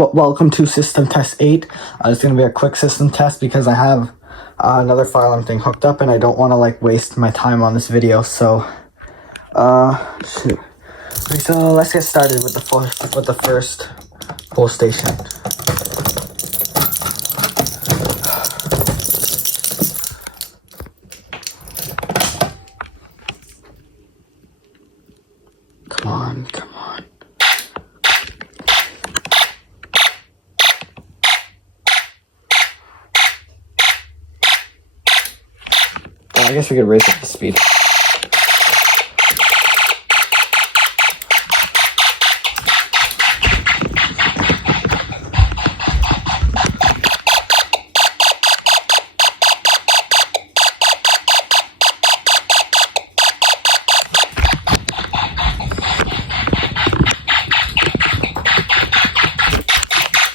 Welcome to system test 8. It's going to be a quick system test because I have another fire alarm thing hooked up and I don't want to like waste my time on this video. So, shoot. Okay, so let's get started with the first pull station. Come on, come on. I guess we could raise up the speed.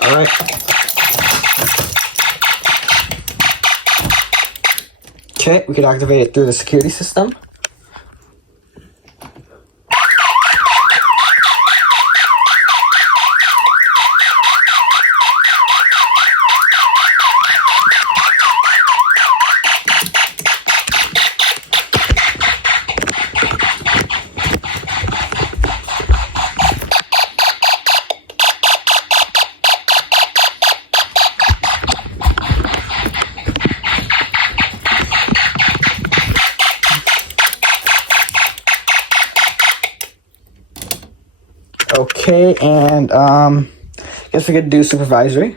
All right. Okay, we could activate it through the security system. Okay, and guess we could do supervisory.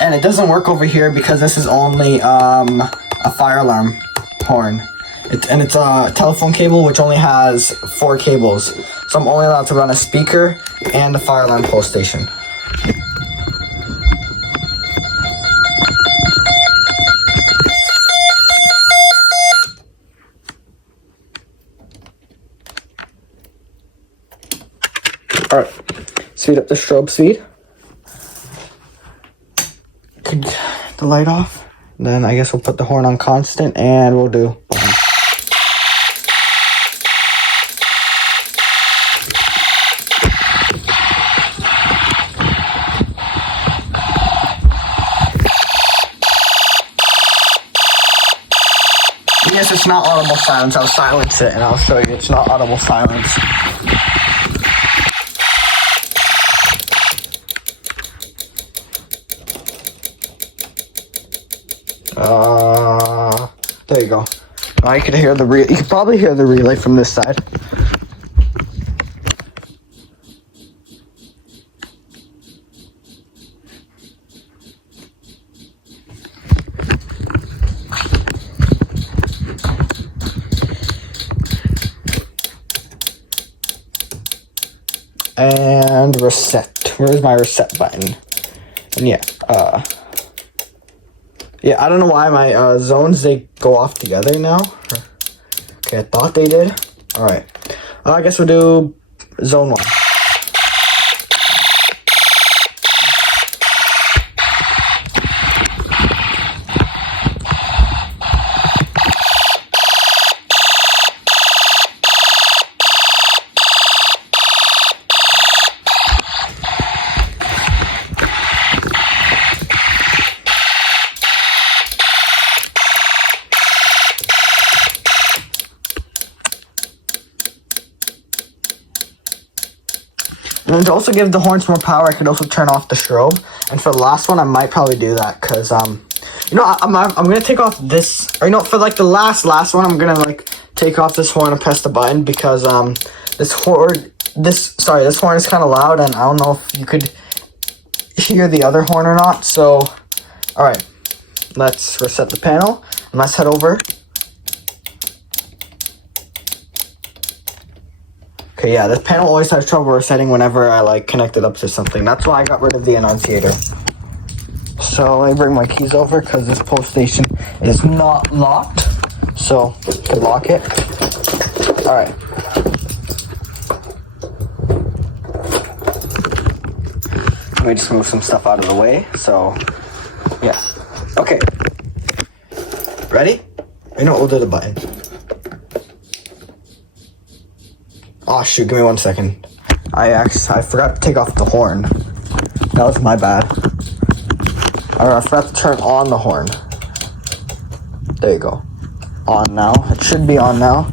And it doesn't work over here because this is only a fire alarm horn. It's a telephone cable which only has 4 cables. So I'm only allowed to run a speaker and a fire alarm pull station. Alright, speed up the strobe speed. Could the light off? Then I guess we'll put the horn on constant and we'll do. Yes, it's not audible silence. I'll silence it and I'll show you it's not audible silence. There you go. Now you can hear the relay. You can probably hear the relay from this side. And reset. Where's my reset button? And yeah, I don't know why my zones, they go off together now. Okay, I thought they did. Alright. I guess we'll do zone 1. And to also give the horns more power, I could also turn off the strobe. And for the last one, I might probably do that because, you know, I'm gonna take off this, or you know, for like the last one, I'm gonna like take off this horn and press the button because this horn is kind of loud, and I don't know if you could hear the other horn or not. So, all right, let's reset the panel and let's head over. Okay, yeah, this panel always has trouble resetting whenever I like connect it up to something. That's why I got rid of the annunciator. So let me bring my keys over because this pull station is not locked. So you can lock it. All right. Let me just move some stuff out of the way. So yeah. Okay. Ready? You know, we'll do the button. Oh shoot, give me 1 second. I forgot to take off the horn. That was my bad. I forgot to turn on the horn. There you go. On now. It should be on now.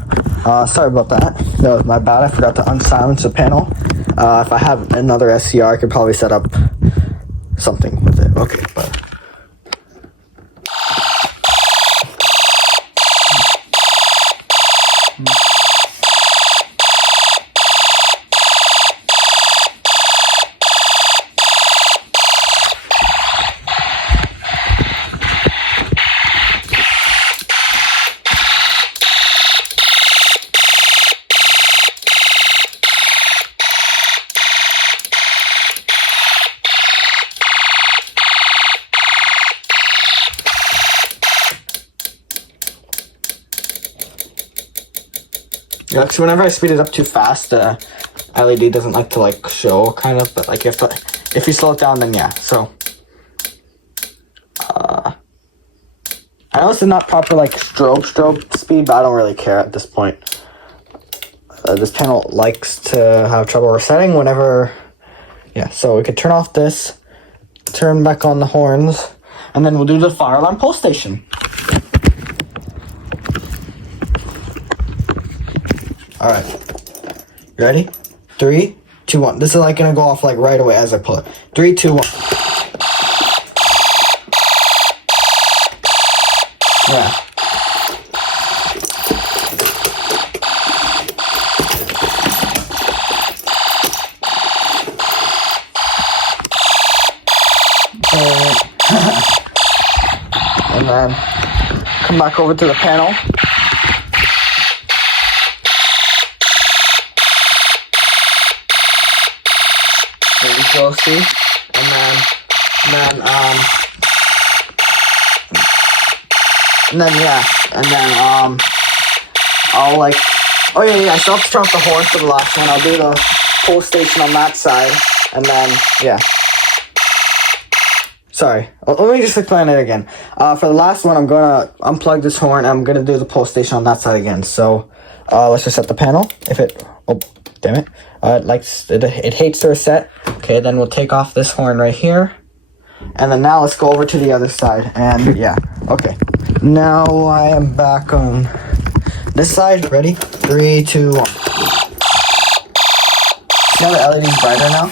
Sorry about that. That was my bad. I forgot to unsilence the panel. If I have another SCR, I could probably set up something with it. Okay, but... Yeah, because whenever I speed it up too fast, the LED doesn't like to like show, kind of. But like if you slow it down, then yeah. So I know it's not proper like strobe speed, but I don't really care at this point. This panel likes to have trouble resetting whenever. Yeah, so we could turn off this, turn back on the horns, and then we'll do the fire alarm pull station. Alright, ready? 3, 2, 1. This is like gonna go off like right away as I pull it. 3, 2, 1. Yeah. And then come back over to the panel. There we go, see? And then I'll like, oh yeah, I still have to turn off the horn for the last one. I'll do the pull station on that side, and then, yeah. Sorry, let me just explain it again. For the last one, I'm gonna unplug this horn, and I'm gonna do the pull station on that side again. So, let's reset the panel. If it, oh, damn it. It hates to reset. Okay, then we'll take off this horn right here. And then now let's go over to the other side. And yeah, okay. Now I am back on this side. Ready? 3, 2, 1. See how the LED's brighter now?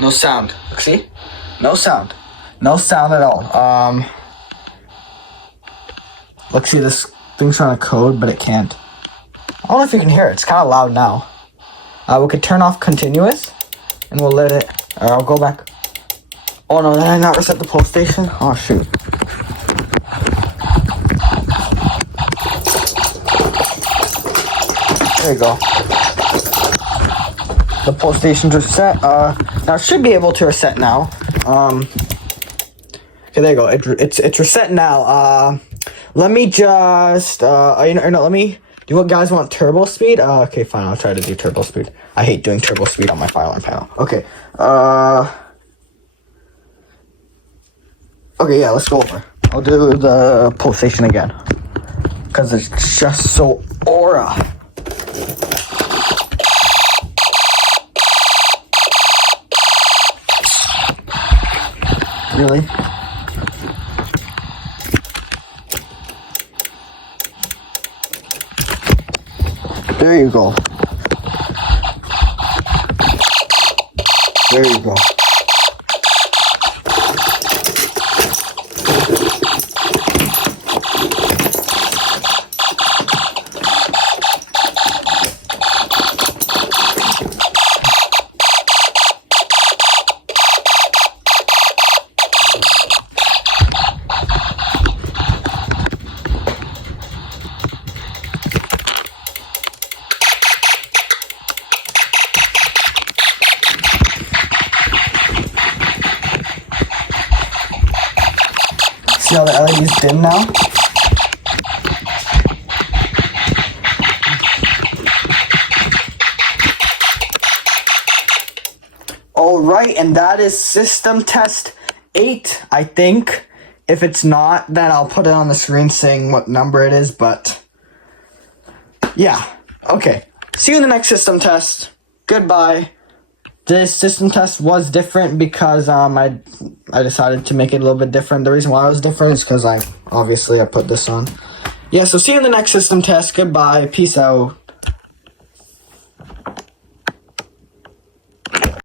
No sound. See? No sound. No sound at all. Look, see, this thing's trying to code, but it can't. I don't know if you can hear it. It's kind of loud now. We could turn off continuous, and we'll let it... Or I'll go back. Oh no, did I not reset the pull station? Oh shoot. There you go. The pull station's reset. Now it should be able to reset now. Okay, there you go. It's reset now. Let me just let me. Do you guys want turbo speed? Okay, fine. I'll try to do turbo speed. I hate doing turbo speed on my fire alarm panel. Okay. Okay, yeah. Let's go over. I'll do the pull station again because it's just so aura. Really? There you go. There you go. See how the LEDs dim now? Alright, and that is system test 8, I think. If it's not, then I'll put it on the screen saying what number it is, but yeah. Okay. See you in the next system test. Goodbye. This system test was different because I decided to make it a little bit different. The reason why it was different is because I put this on. Yeah, so see you in the next system test. Goodbye. Peace out.